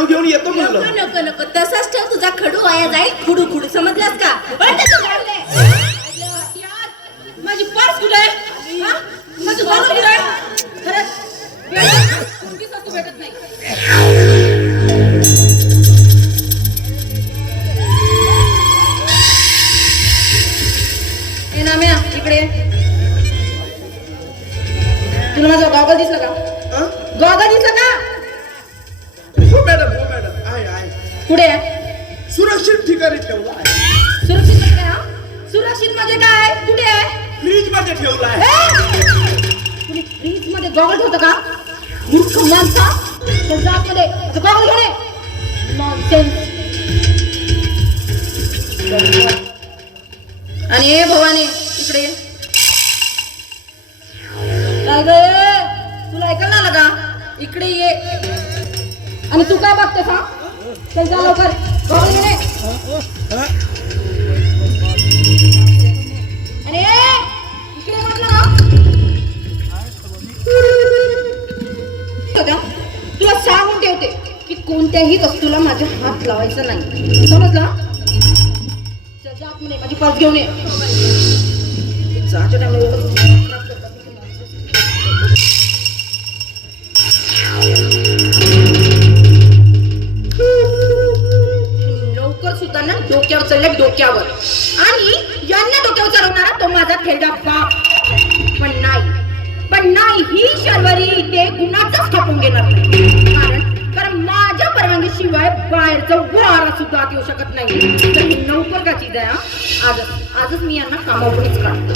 खडू घेऊन येतो म्हणलं. नको नको नको तसाच ठेव, तुझा खडू वाया जाईल. खुडू खुडू समजलास का? माझी पर्स कुठे आहे? माझं बॉल कुठे आहे? खरंच कोणतीच वस्तू भेटत नाही. ए नाम्या इकडे. तुला माझा गॉगल दिसला का? गॉगल दिसला का? हो मॅडम आहे. कुठे आहे? सुरक्षित ठिकाणी ठेवला आहे. सुरक्षित म्हणजे काय? सुरक्षित म्हणजे काय? कुठे आहे? फ्रीज मध्ये ठेवला आहे. तुम्ही फ्रीज मध्ये गॉगल ठेवता का? मूर्ख माणसा, त्याच्या आतमध्ये गॉगल घे. नॉनसेन्स. आणि ए भवानी इकडे ये. काय ग, तुला ऐकायला आलं का? इकडे ये. आणि तू काय बघतेस? हा चल जा लवकर गॉगल घे. आणि इकडे म्हटलं ना. तुला सांगून ठेवते की कोणत्याही वस्तूला माझ्या हात लावायचा नाही, समजला? चल आतमध्ये माझी पर्स घेऊन ये. लवकर सुद्धा ना डोक्यावर चढल्या डोक्यावर. आणि यांना डोक्यावर चढवणारा तो माझा थेरडा बाप. पण नाही ही शर्वरी ते गुन्हाच थापून घेणार नाही. कारण माझ्या परवानगीशिवाय बाहेरचं वारा सुद्धा आत येऊ शकत नाही. तर ही नोकर का चीज आहे? आजच मी यांना कामावरूनच काढतो.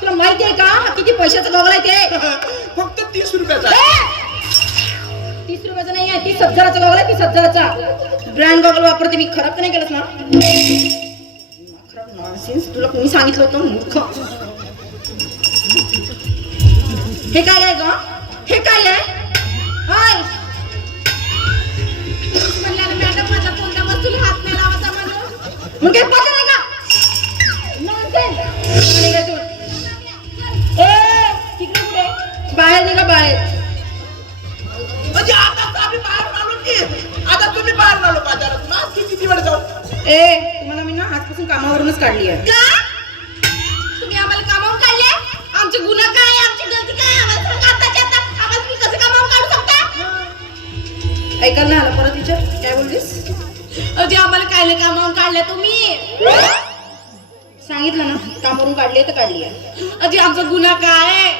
तुला माहितीये का किती पैशाचा गॉगल आहे ते? फक्त 30 रुपयाचा. 30 रुपयाचा नाही आहे, 30,000चा गॉगल आहे. 30,000चा ब्रँड गॉगल वापरते मी. खराब तर नाही केलंस ना? खराब नॉनसेन्स. तुला कोणी सांगितलं होतं मूर्ख? हे काय आहे ग? हे काय आहे? हाय मॅडम माझ्या कोणत्या वस्तूला हात नाही लावायचा म्हणून मग काय पटलं नाही का? बाहेर निघा बाहेर. म्हणजे आता आम्ही बाहेर आलो की आता तुम्ही बाहेर आलो बाजारात ना किती वेळ जाऊ? तुम्हाला मी ना आजपासून कामावरूनच काढली आहे. का तुम्ही आम्हाला कामावरून काढले? आमचे गुन्हा काय? आमची गलती काय? आम्हाला सांगा आताच्या आता. आम्हाला तुम्ही कसं कामावरून काढू शकता? ऐकायला नाही आलं, परत विचार. काय बोललीस? अजे आम्हाला कायले कामावरून काढले तुम्ही? सांगितलं ना कामावरून काढली तर काढली आहे. अजे आमचा गुन्हा काय?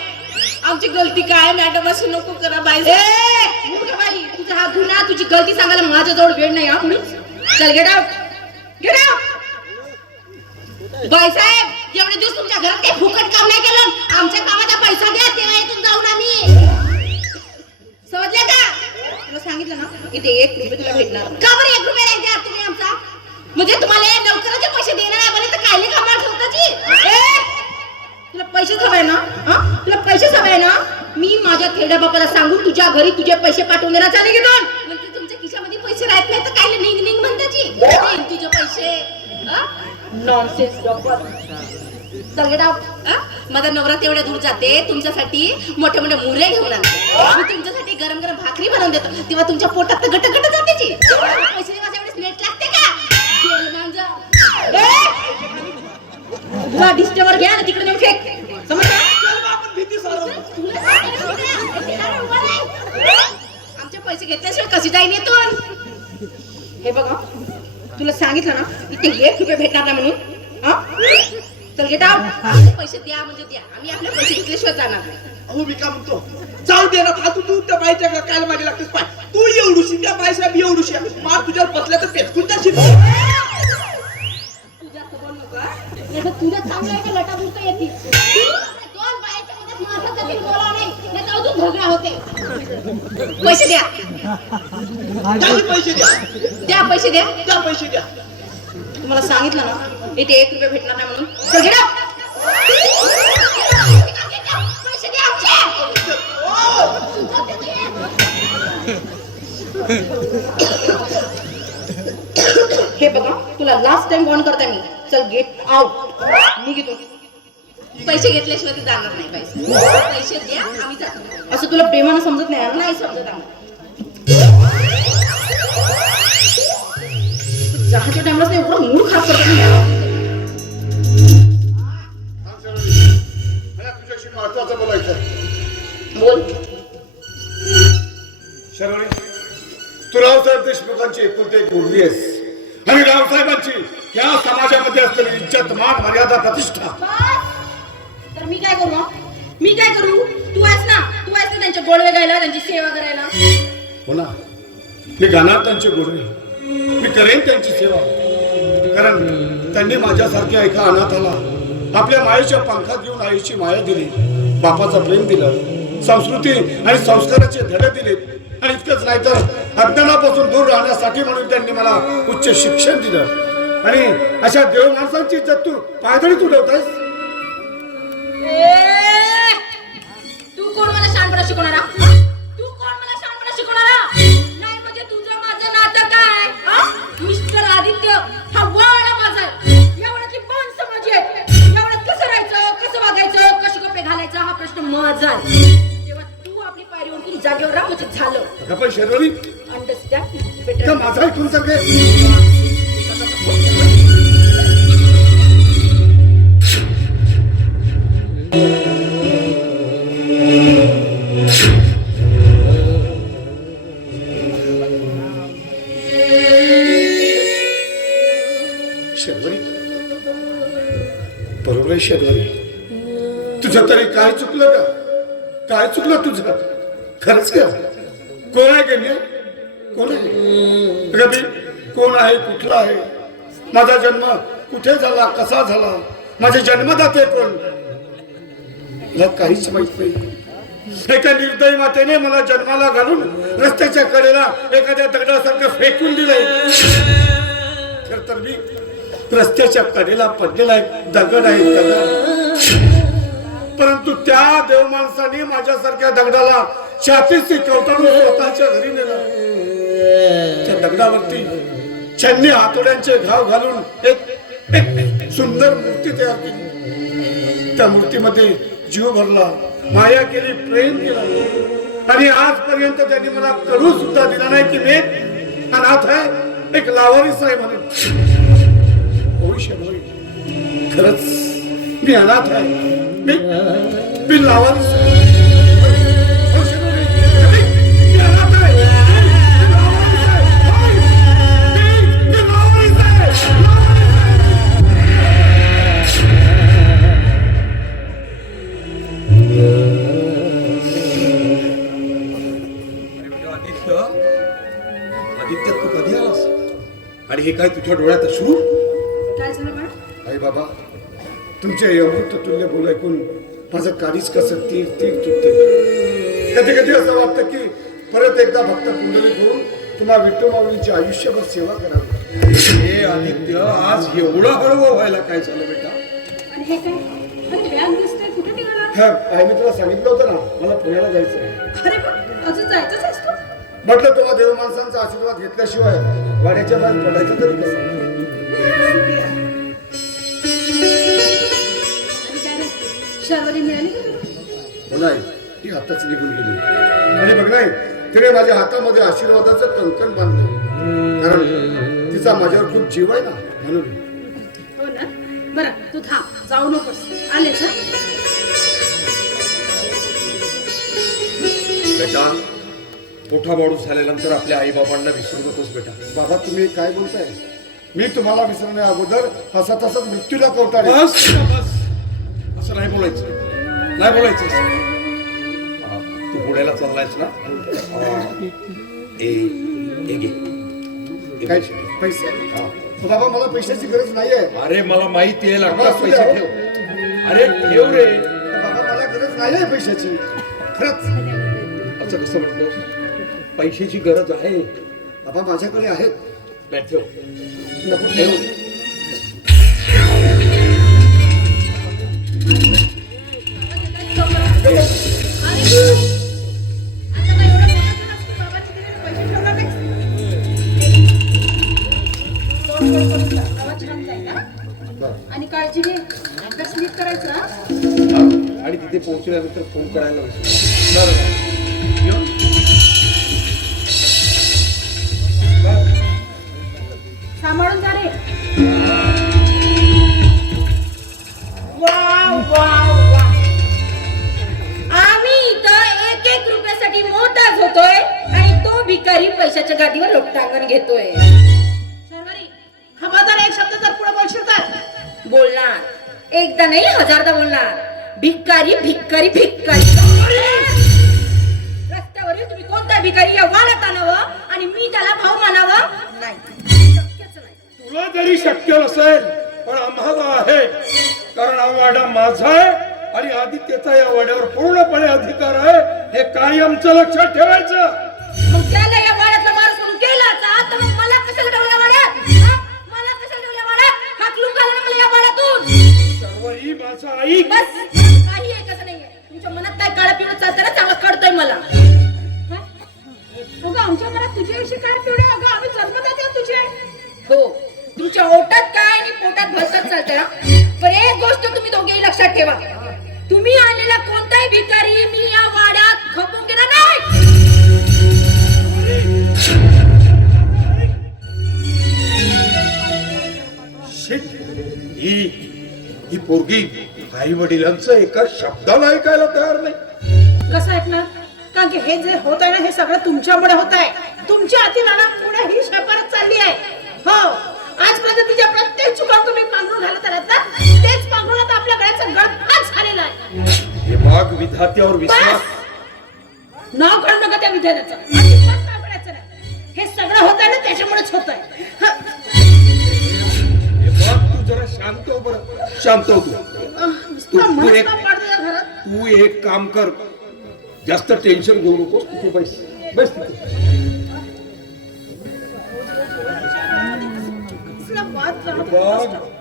आमची गलती काय? मॅडम असं नको करा बाई. बाई तुझा हा गुन्हा, तुझी गलती सांगायला माझ्याजवळ वेळ नाही. हा चल गेट आउट. Get out. बाई साहेब एवढे दिवस तुमच्या घरात काही फुकट काम नाही केलं. आमच्या कामाचा पैसा द्या, तेव्हा इथून जाऊन आम्ही. समजले का? तुला सांगितलं ना इथे 1 रुपये तुला भेटणार. का बरं 1 रुपया नाही द्या तुम्ही आमचा? म्हणजे तुम्हाला नोकराचे पैसे देणार आहे बरं, तर कायले कामाला ठेवताची? तुला पैसेच हवे ना? तुला पैसेच हवे ना? मी माझ्या थेरड्या बापाला सांगून तुझ्या घरी तुझे पैसे पाठवून देणार. चालेल की दोन? म्हणजे तुमच्या खिशामध्ये पैसे राहत नाही तर काय निघ म्हणताची? तुझे पैसे नॉनसेन्स डॉक्टर. माझा नवरा तेवढ्या दूर जाते तुमच्यासाठी मोठे मोठे मुरे घेऊन आणते. मी तुमच्यासाठी गरम गरम भाकरी बनवून देतो, तेव्हा तुमच्या पोटात तर गट जाते. पैसे माझ्याकडे नेट लागते का? तुला डिस्टर्बर घ्या ना तिकडे नेऊन फेक. समजलं? आमचे पैसे घेतल्याशिवाय कशी जाईन येतून? हे बघा तुला सांगितलं ना इथे 1 रुपये भेटणार नाही म्हणून. चल गेट आउट. पैसे द्या म्हणजे द्या, आम्ही आपले पैसे घेतल्याशिवाय जाणार नाही. अहो मी काय म्हणतो, जाऊ दे ना फालतू. तू त्या बाईच्या काय मागे लागतेस? पाय तू एवढूशी त्या बाईच्या बी एवढूशी मार तुझ्यावर बसल्या तर पेटकून जाशील. तुझ्या चांगला आहे का लटा बुडता येते? 2 बाईच्या मध्ये माझा कधी बोला नाही, नाही तर अजून झगडा होते. पैसे द्या. त्याचे पैसे द्या, द्या पैसे द्या. द्या पैसे द्या. तुम्हाला सांगितलं ना इथे 1 रुपया भेटणार नाही म्हणून. चल गेला. पैसे द्या आमचे. हे बघा तुला लास्ट टाइम वॉर्न करते मी. चल गेट आउट. निघतो. पैसे घेतल्याशिवाय ते जाणार नाही. पैसे द्या आम्ही जातो. असं तुला प्रेमानं समजत नाही? नाही समजत आम्हाला. चहाच्या टाइमलाच नाही एवढं मूड खराब करतो मी. मला तुझ्याशी महत्वाचं बोलायचं आहे. बोल. शर्वणी, तू रावसाहेब देशमुखांची एकुलती एक मुलगी आहेस आणि रावसाहेबांची या समाजामध्ये असलेली इज्जत, मान, मर्यादा, प्रतिष्ठा. तर मी काय करू? मी काय करू? तू आहेस ना त्यांचे गोडवे गायला, त्यांची सेवा करायला. हो ना, मी गाणार त्यांचे गोडवे, मी करेन त्यांची सेवा, कारण त्यांनी माझ्यासारख्या एका अनाथाला आपल्या मायेच्या पंखात घेऊन आईची माया दिली, बापाचं प्रेम दिलं, संस्कृती आणि संस्काराचे धडे दिले. आणि इतकंच नाही तर अज्ञानापासून दूर राहण्यासाठी म्हणून त्यांनी मला उच्च शिक्षण दिलं. आणि अशा देव माणसांची इज्जत तू पायदळी तुडवतायस. तू कोण मला शहाणपणा शिकवणारा? तू कोण मला शहाणपणा शिकवणारा? नाही म्हणजे तुझं माझं नातं काय? मिस्टर आदित्य हा वाडा माझा आहे. एवढ्याची पण समाजी आहे. एवढ्यात कसं राहायचं, कसं वागायचं, कशी कपडे घालायचं हा प्रश्न माझा आहे. तेव्हा तू आपली पायरी ओळखून जागेवर राह म्हणजे झालं. पण शेरवणी, अंडरस्टँड? माझा ऐकून सगळे बरोबर आहे शेरवणी, तुझं तरी काय चुकलं का? काय चुकलं तुझं? खरंच का? कोण आहे गेली? कोण आहे रवी? कोण आहे? कुठला आहे? माझा जन्म कुठे झाला, कसा झाला, माझे जन्मदाते कोण, मला काहीच माहित नाही. एका निर्दयी मातेने मला जन्माला घालून रस्त्याच्या कडेला एखाद्या दगडासारखं फेकून दिलंय. खर तर मी रस्त्याच्या कडेला पडलेला एक दगड आहे, दगड. परंतु त्या देव माणसाने माझ्यासारख्या दगडाला छातीशी कवटाळून स्वतःच्या घरी नेलं. त्या दगडावरती छन्नी हातोड्यांचे घाव घालून एक सुंदर मूर्ती तयार केली. त्या मूर्तीमध्ये जीव भरला, माया केली, प्रेम केला. आणि आजपर्यंत त्यांनी मला कळू सुद्धा दिला नाही की मी अनाथ आहे, एक लावारीस आहे म्हणून. खरंच मी अनाथ आहे, मी लावारीस आहे. आदित्य, तू कधी आलास? आणि हे काय तुझ्या डोळ्यात अश्रू? काय झालं बाळ? आई बाबा, तुमचे अमृत तुल्य बोल ऐकून माझं काळीच कसं तीर तीर तुटते. कधी कधी असं वाटतं की परत एकदा भक्त पुंडलिक होऊन तुम्हा विठ्ठल माऊलींची आयुष्यभर सेवा करावी. हे आदित्य, आज एवढं हळवं व्हायला काय झालं बेटा? आणि हे काय? अरे बॅग दिसतंय, कुठे निघाला? हा, आई मी तुला सांगितलं होतं ना, मला पुण्याला जायचं आहे. अरे पण अजून जायचंच असतो. म्हटलं तुम्हा देव माणसांचा आशीर्वाद घेतल्याशिवाय वाड्याच्या बाहेर पडायचं तरी कसं? शर्वरी मिळाली का तुला? हो नाही, ती आताच निघून गेली. आणि बघ नाही, तिने माझ्या हातामध्ये आशीर्वादाचं कंकण बांधलं, कारण तिचा माझ्यावर खूप जीव आहे ना, म्हणून. हो ना? बरं तू थांब, जाऊ नकोस. आलेच हा? बेटा, मोठा माणूस झाल्यानंतर आपल्या आई बाबांना विसरू नकोस बेटा. बाबा तुम्ही काय बोलताय? मी तुम्हाला विसरण्या अगोदर हसत हसत मृत्यूला कवटाळे. बस बस, असं नाही बोलायचं, नाही बोलायचं. तू पुण्याला चाललायस ना? ए घे. काय पैसे? बाबा मला पैशाची गरज नाहीये. अरे मला माहिती आहे, लागतात पैसे. ठेव. अरे ठेव रे. बाबा मला गरज नाहीये पैशाची, खरंच. असं कसं म्हणतोस? पैशाची गरज आहे. बाबा माझ्याकडे आहेत. बॅग ठेव. नको ठेवू. आणि काळजी घे, अभ्यास नीट करायचा. आणि तिथे पोहोचल्यानंतर फोन करायला सांभाळून जा रे. वाव वाव वाव, आम्ही इथं 1-1 रुपयासाठी मोताज होतोय आणि तो भिकारी पैशाच्या गादीवर लोटांगण घेतोय. शर्वरी, खबरदार, एक शब्द जर पुढे बोलशील तर बोलणार. एकदा नाही, 1000दा बोलणार. भिकारी भिकारी भिकारी. रस्त्यावरील तुम्ही कोणता भिकारी या वाड्यात आणावं आणि मी त्याला भाव मानावं? नाही, शक्यच नाही. तुला जरी शक्य नसेल पण आम्हाला आहे, कारण हा वाडा माझा आहे आणि आदित्यचा या वाड्यावर पूर्णपणे अधिकार आहे. हे कायमचं लक्षात ठेवायचं. मग त्याला या वाड्यातला माणूस म्हणून केला तर मग मला कशाला ठेवल्या वाड्यात? हा? मला कशाला ठेवल्या वाड्यात? हाकलून घाला मला या वाड्यातून. सर्वही माझा आई. बस, काही ऐकायचं नाहीये. तुमच्या मनात काय काळा पिवळं चालतं ना, चांगलं कळतंय मला. हा? अगं आमच्या मनात तुझ्याविषयी काय पिवळे? अगं आम्ही जन्मदाते आहोत तुझे. हो, तुमच्या ओटात काय आणि पोटात भरतात चालतं. पण एक गोष्ट तुम्ही दोघेही लक्षात ठेवा, तुम्ही आणलेला कोणताही भिकारी मी या वाड्यात खपवून घेणार नाही. ही पोरगी आई वडिलांचं एका शब्दाला ऐकायला तयार नाही. कसं ऐकणार? कारण की हे जे होत आहे ना, हे सगळं तुमच्यामुळे होत आहे. तुमच्या अतिमानामुळे ही शेपारत चालली आहे. हो, आजपर्यंत तिच्या प्रत्येक चुका तुम्ही पांघरून घालत आलात ना, तेच पांघरून आता आपल्या गळ्याचा गळफास झालेला आहे. हे वाघ विधात्यावर विश्वास. नाव काढू नका त्या विधानाचं. अजिबात नाव काढायचं नाही. हे सगळं होत आहे ना, त्याच्यामुळेच होत आहे. तू जरा शांत हो बरं. शांत हो तू एक काम कर, जास्त टेन्शन घेऊ नकोस. तिथे बस बस तिथे.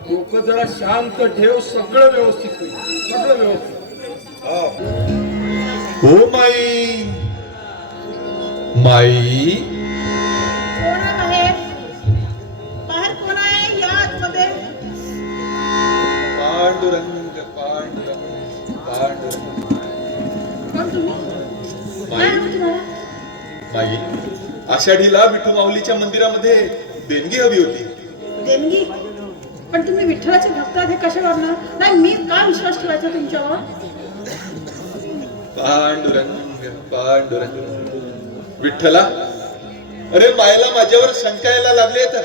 डोकं जरा शांत ठेव. सगळं व्यवस्थित होईल. सगळं व्यवस्थित. हो माई. माई कोण आहे बाहेर? बाहेर कोण आहे? या आतमध्ये. पांडुरंग पांडुरंग पांडुरंग. कोण तुम्ही? काय हवं तुम्हाला? माई, आषाढीला विठू माऊलीच्या मंदिरामध्ये देणगी हवी होती. देणगी? पण तुम्ही विठ्ठलाचे भक्त आहात, हे कसे वागणार? नाही, मी का विश्वास ठेवायचा तुमच्यावर? पांडुरंग पांडुरंग. विठ्ठला, अरे मायला माझ्यावर शंका यायला लागले तर.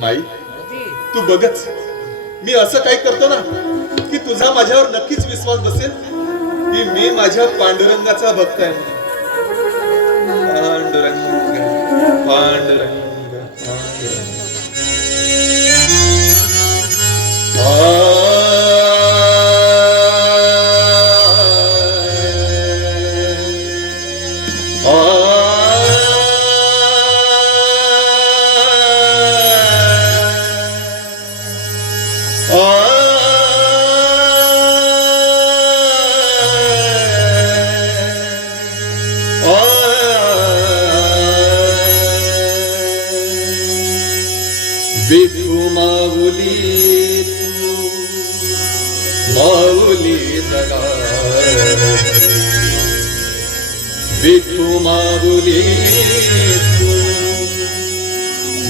माई, तू बघच, मी असं काही करतो ना की तुझा माझ्यावर नक्कीच विश्वास बसेल की मी माझ्या पांडुरंगाचा भक्त आहे. पांडुरंग पांडुरंग पांडुरंग. विठू माऊली तू माऊली जगा. विठू माऊली तू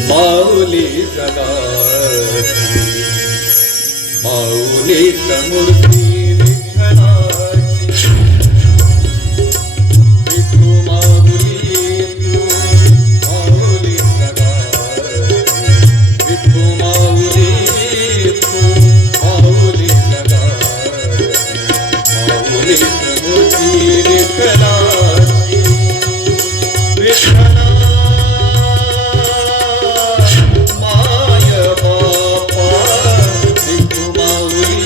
माऊली जगा. माऊलीच मूर्ती विठ्ठलाची. विठू माऊली तू माऊली जगा. विठू माऊली तू माऊली जगा. माऊलीच मूर्ती विठ्ठलाची. विठ्ठला माय बापा. विठू माऊली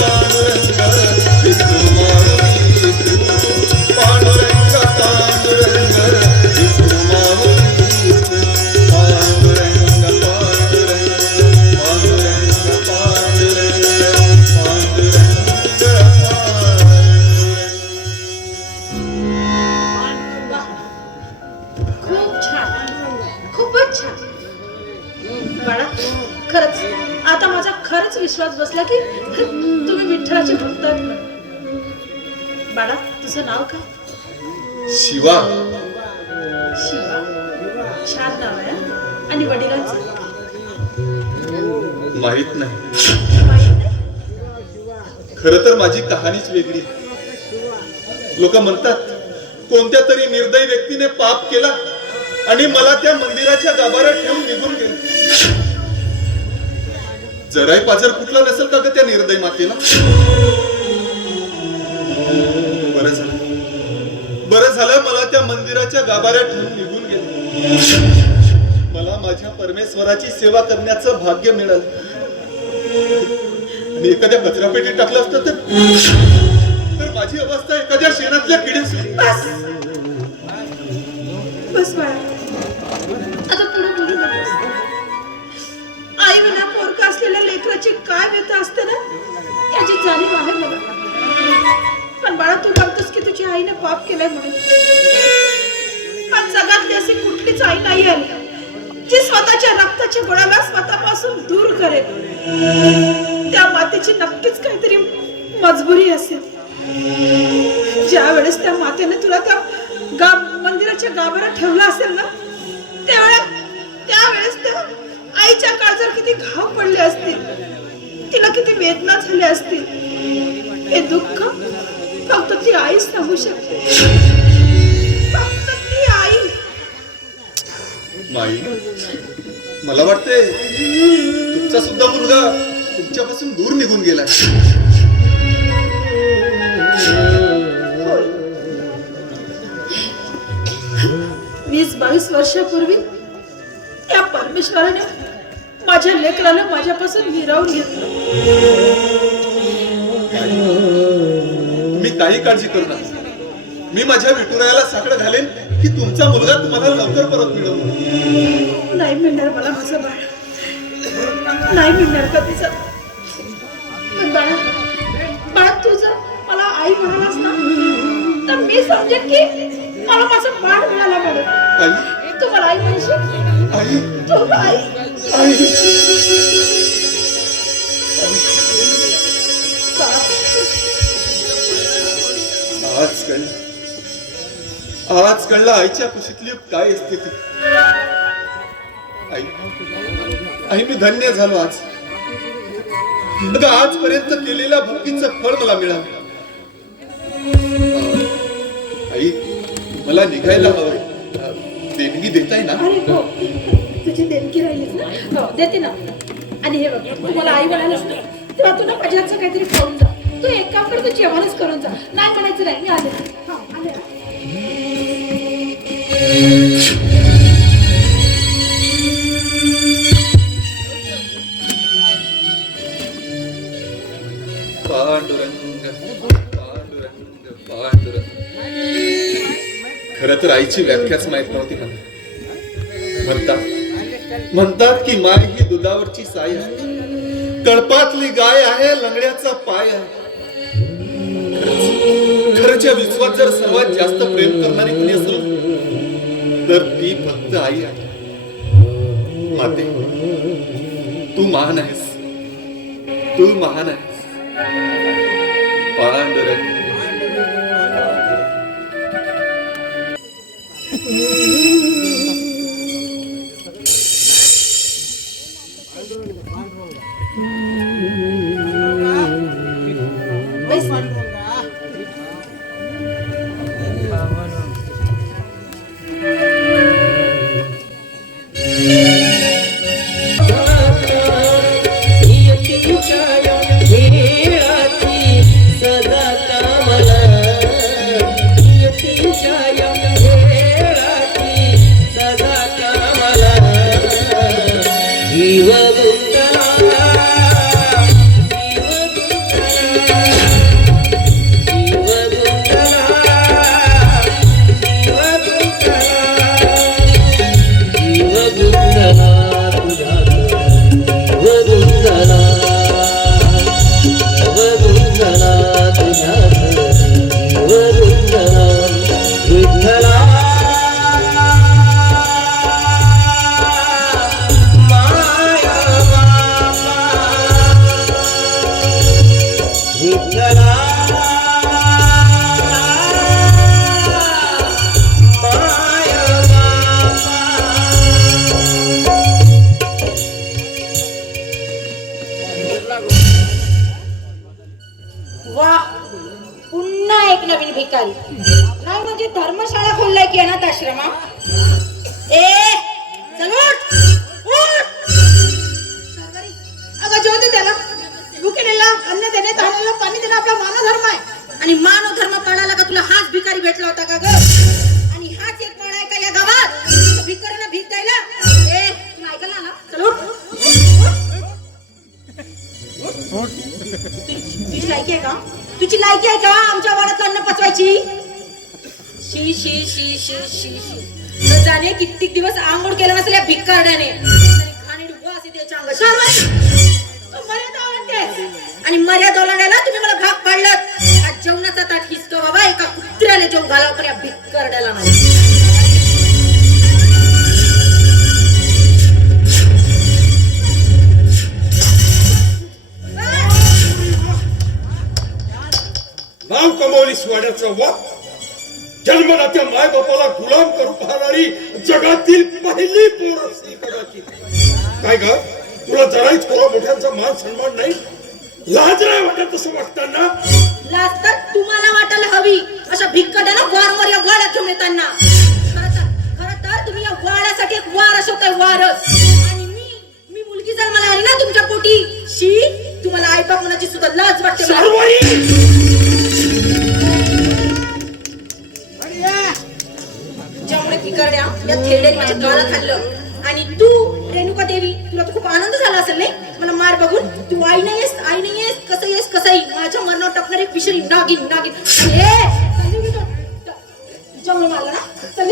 पांडुरंग विठू माऊली तू पांडुरंग पांडुरंग विठू माऊली तू पांडुरंग पांडुरंग पांडुरंग पांडुरंग पांडुरंग खूप छान, खूपच छान. बाळा, खरंच आता माझा खरंच विश्वास बसला की तुम्ही विठ्ठलाचे भक्त आहात म्हणून. बाळा, तुझं नाव काय? शिवा. शिवा. छान नाव आहे. आणि वडिलांचं? माहित नाही. माहित नाही? खर तर माझी कहाणीच वेगळी. लोक म्हणतात कोणत्या तरी निर्दयी व्यक्तीने पाप केला आणि मला त्या मंदिराच्या गाभाऱ्यात ठेवून निघून गेले. जराही पाजर कुठला नसेल का ग त्या निर्दयी मातेला? बरं झालं मला त्या मंदिराच्या गाभाऱ्यात ठेवून निघून गेले. मला माझ्या परमेश्वराची सेवा करण्याचं भाग्य मिळालं. आणि एखाद्या कचरापेटीत टाकलं असतं तर माझी अवस्था एखाद्या शेणातल्या किड्याची. बस बस बाळा, आता पुढे बोलू नकोस. आई विना पोरका असलेल्या लेकराची काय व्यथा असते ना, याची जाणीव आहे मला. पण बाळा, तू म्हणतोस की तुझी आईने पाप केलंय म्हणून. पण जगातली अशी कुठलीच आई नाही आली जी स्वतःच्या रक्ताच्या गोळ्याला स्वतःपासून दूर करेल. त्या मातेची नक्कीच काहीतरी मजबुरी असेल. ज्या वेळेस त्या मातेने तुला त्या मंदिराच्या गाभाऱ्यात ठेवलं असेल ना, त्यावेळेस त्या आईच्या काळजावर किती घाव पडले असतील, तिला किती वेदना झाल्या असतील. हे दुःख फक्त ती आईच सांगू शकते. फक्त ती आई. माई, मला वाटते तुमचा सुद्धा मुलगा तुमच्यापासून दूर निघून गेला. 20-22 वर्षापूर्वी त्या परमेश्वराने माझ्या लेकराला माझ्यापासून हिरावून घेतलं. तुम्ही काही काळजी करू नका. मी माझ्या विठुरायाला साकडं घालेन की तुमचा मुलगा तुम्हाला लवकर परत मिळवून. नाही मिळणार मला माझं बाळ, नाही मिळणार कधीच. पण बाळा, तू जर मला आई म्हणालास ना, तर मी समजेन की मला माझं बाळ मिळाला म्हणून. आई, तू मला आई म्हणशील? आई, तू आई. आई. आज कळलं आईच्या कुशीतली काय स्थिती. आई, आई मी धन्य झालो आज. आजपर्यंत केलेल्या भक्तीचं फळ मला मिळालं. आई, मला निघायला हवं. देणगी देताय ना? अरे हो, तुझी देणगी राहिलीच ना. हो, देते ना. आणि हे बघ, तू मला आई म्हणालीस ना, तेव्हा तुला माझ्या हातचं काहीतरी खाऊन जा. तू एक काम कर, तू जेवणच करून जा. नाही म्हणायचं नाही, मी आले. हा, आले. पांडुरंग पांडुरंग पांडुरंग. खरं तर आईची व्याख्याच माहित नव्हती मला. म्हणतात की माय ही दुधावरची साय आहे, कळपातली गाय आहे, लंगड्याचा पाय आहे. खरंच्या विश्वात जर सर्वात जास्त प्रेम करणारी कोणी असेल तर ती फक्त आई आहे. माते, तू महान आहेस, तू महान आहेस. पांडुरंग. वा, पुन्हा एक नवीन भिकारी. नाही म्हणजे धर्मशाळा खोललाय की अनाथ आश्रमा. ए चल उठ, उठ. शर्वरी, अगं जेवू दे त्याला. भुकेलेला अन्न देणे, तहानेला पाणी देणं आपला मानधर्म आहे. आणि मानधर्म पाळायला का तुला हाच भिकारी भेटला होता का ग? आणि हाच एक पाळा आहे का या गावात भिकाऱ्यांना भीक द्यायला? ए तू ऐकलं ना? चल उठ. तुझी लायकी आहे का? तुझी लायकी आहे का आमच्या वाड्यात अन्न पचवायची? शी शी शी शी शी शी. न जाणे कित्येक दिवस आंघोळ केलं नसेल या भिकारड्याने. घाणेरडी वास येते त्याच्या अंगात. शर्वरी, तू मर्यादा ओलांडतेस. आणि मर्यादा ओलांडायला तुम्ही मला भाग पाडलात. आज जेवणाचा ताट हिसका बाबा एका कुत्र्याला जेवण घालावं पण या भिकारड्याला नाही. नाव कमावली वाड्याचा वा, जन्मदात्या माय बापाला गुलाम करू पाहणारी जगातील पहिली पोर असती कदाचित. काय ग, तुला जराही थोडा मोठ्यांचा मान सन्मान नाही? लाज नाही वाटत तसं वागताना? लाज तर तुम्हाला वाटायला हवी अशा भिक्कड्याला वारंवार या वाड्यात घेऊन येताना. खरं तर तुम्ही या वाड्यासाठी एक वारस होताय, वारस. आणि मी मुलगी जन्माला आली ना तुमच्या पोटी. शी, तुम्हाला आईबाप मनाची सुद्धा लाज वाटते. ज्यामुळे भिकारड्या या थेरड्याने माझ्या गाला खाल्लं. आणि तू रेणुका देवी, तुला तर खूप आनंद झाला असेल नाही मला मार बघून? तू आई नाहीयेस, आई नाहीयेस, कसं येस कसंही माझ्या मरणावर टाकणारी विषारी नागिन नागिन. ज्यामुळे मारला ना, चल